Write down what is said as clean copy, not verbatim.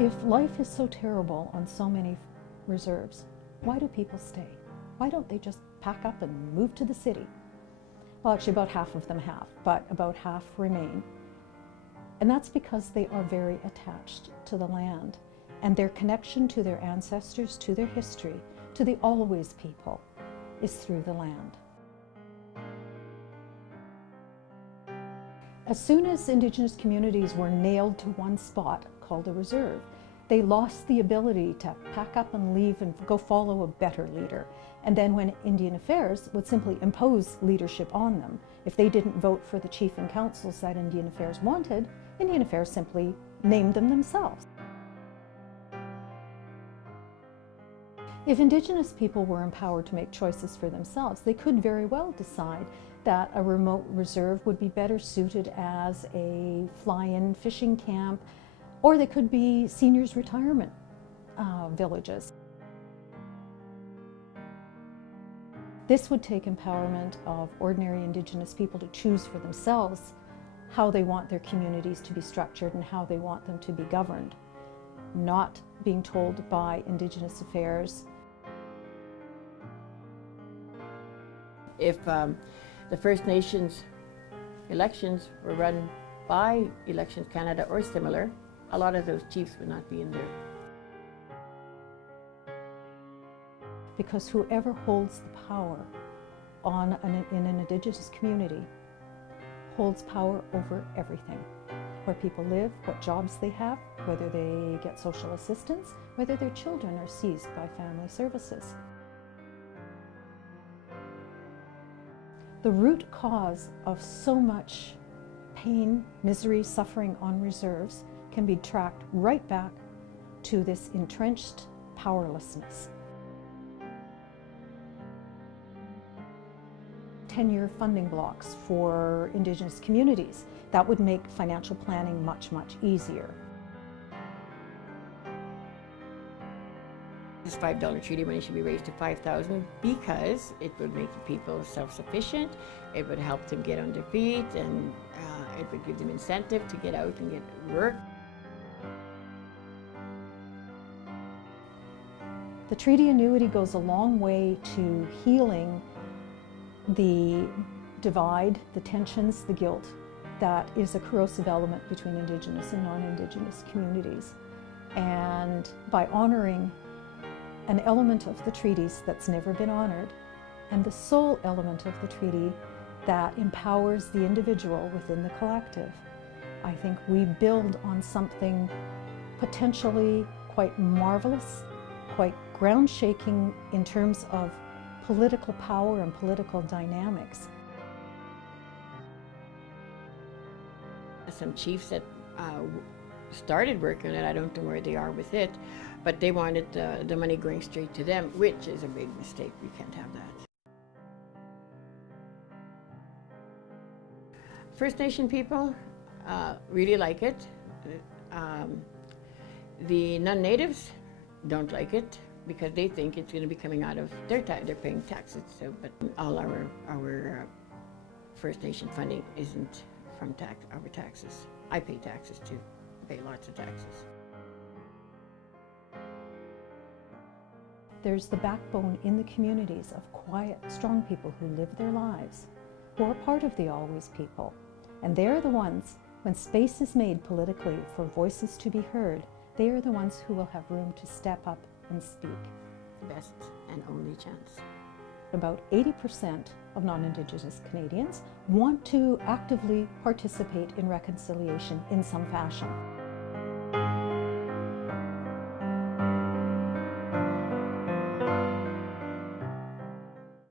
If life is so terrible on so many reserves, why do people stay? Why don't they just pack up and move to the city? Well, actually about half of them have, but about half remain. And that's because they are very attached to the land, and their connection to their ancestors, to their history, to the always people, is through the land. As soon as Indigenous communities were nailed to one spot called a reserve, they lost the ability to pack up and leave and go follow a better leader. And then when Indian Affairs would simply impose leadership on them, if they didn't vote for the chief and councils that Indian Affairs wanted, Indian Affairs simply named them themselves. If Indigenous people were empowered to make choices for themselves, they could very well decide that a remote reserve would be better suited as a fly-in fishing camp, or they could be seniors' retirement villages. This would take empowerment of ordinary Indigenous people to choose for themselves how they want their communities to be structured and how they want them to be governed, not being told by Indigenous Affairs. If the First Nations elections were run by Elections Canada or similar, a lot of those chiefs would not be in there. Because whoever holds the power in an Indigenous community holds power over everything. Where people live, what jobs they have, whether they get social assistance, whether their children are seized by family services. The root cause of so much pain, misery, suffering on reserves can be tracked right back to this entrenched powerlessness. 10-year funding blocks for Indigenous communities. That would make financial planning much, much easier. This $5 treaty money should be raised to $5,000 because it would make the people self-sufficient, it would help them get on their feet, and it would give them incentive to get out and get work. The treaty annuity goes a long way to healing the divide, the tensions, the guilt that is a corrosive element between Indigenous and non-Indigenous communities. And by honoring an element of the treaties that's never been honored, and the sole element of the treaty that empowers the individual within the collective, I think we build on something potentially quite marvelous, quite ground-shaking in terms of political power and political dynamics. Some chiefs that started working on it, I don't know where they are with it, but they wanted the money going straight to them, which is a big mistake. We can't have that. First Nation people really like it. The non-natives don't like it because they think it's going to be coming out of their tax. They're paying taxes, so, but all our First Nation funding isn't from our taxes. I pay taxes too. I pay lots of taxes. There's the backbone in the communities of quiet, strong people who live their lives, who are part of the always people. And they're the ones, when space is made politically for voices to be heard, they are the ones who will have room to step up and speak. The best and only chance. About 80% of non-Indigenous Canadians want to actively participate in reconciliation in some fashion.